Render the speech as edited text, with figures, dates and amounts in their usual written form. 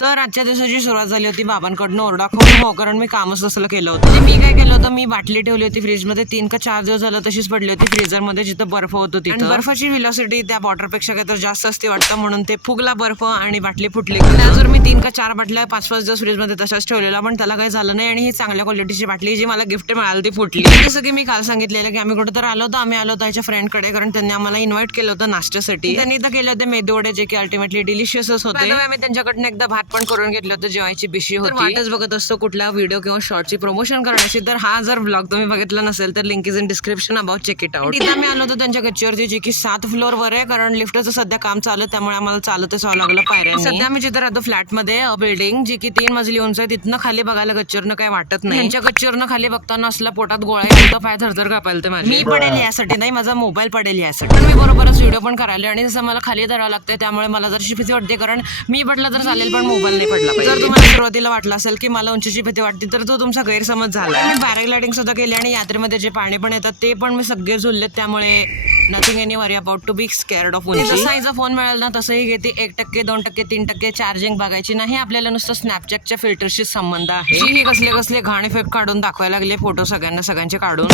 तर आजच्या दिवसाची सुरुवात झाली होती बाबांकडनं ओरडा खाऊन. हो, कारण मी कामच तसलं केलं होतं. म्हणजे मी काय केलं होतं, मी बाटली ठेवली होती फ्रीजमध्ये 3 का 4 दिवस झालं तशीच पडली होती फ्रीजरमध्ये जिथं बर्फ होतो तिथं. आणि बर्फाची व्हेलॉसिटी त्या वॉटरपेक्षा काय तर जास्त असते वाटतं, म्हणून ते फुगला बर्फ आणि बाटली फुटली. जर मी 3 का 4 बाटल्या 5-5 दिवस फ्रीजमध्ये तशाच ठेवलेला, पण त्याला काही झालं नाही. आणि ही चांगल्या क्वालिटीची बाटली जी मला गिफ्ट मिळाली ती फुटली. जसं की मी काल सांगितलेलं की आम्ही कुठं तर आलो होतो, आम्ही आलो होतो याच्या फ्रेंडकडे, कारण त्यांनी आम्हाला इन्व्हाइट केलं होतं नाश्त्यासाठी. त्यांनी इथं केले होते मेदू वडे, जे की अल्टिमेटली डिलिशियसच होते. आम्ही त्यांच्याकडनं एकदा भात पण करून घेतलं होतं, जेवायची बिशी होती. वाटच बघत असतो कुठला व्हिडिओ किंवा शॉर्टची प्रमोशन करण्याची, तर हा जर ब्लॉग तुम्ही बघितला नसेल तर link is in description, about check it out. इथं मी आलो होतो त्यांच्या गच्चीवरती, जी की 7 फ्लोअर वर आहे, कारण लिफ्टचं सध्या काम चालू आहे, त्यामुळे आम्हाला चालतच यावं लागलं पायऱ्यांनी. सध्या आम्ही जिथं राहतो फ्लॅटमध्ये, बिल्डिंग जी की 3 मजली उंच आहे, तिथनं खाली बघायला गच्चीवरनं काय वाटत नाही. त्यांच्या गच्चीवरनं खाली बघताना असला पोटात गोळा येतो, पाय थरथर कापायला. माझे मी पडेल यासाठी नाही, माझा मोबाईल पडेल यासाठी. पण मी बरोबरच व्हिडिओ पण करायला, आणि जसं मला खाली धरावं लागतंय त्यामुळे मला जरशी भीती वाटते, कारण मी पडला तर चालेल पण मोबाईल नाही पडला पाहिजे. जर तुम्हाला सुरुवातीला वाटलं असेल की मला उंचीची भीती वाटते, तर तो तुमचा गैरसमज झाला. मी पॅराग्लायडिंग सुद्धा केली, आणि यात्रेमध्ये जे पाणी पण येतात ते पण मी सगळे झुललेत, त्यामुळे nothing any worry about to be scared of उंची. जसा आईचा फोन मिळेल ना तसंही घेते 1%, 2%, 3% चार्जिंग बघायची नाही. आपल्याला नुसतं स्नॅपचॅटच्या फिल्टरशी संबंध आहे. ही कसले कसले घाण इफेक्ट काढून दाखवायला लागले फोटो सगळ्यांना, सगळ्यांचे काढून.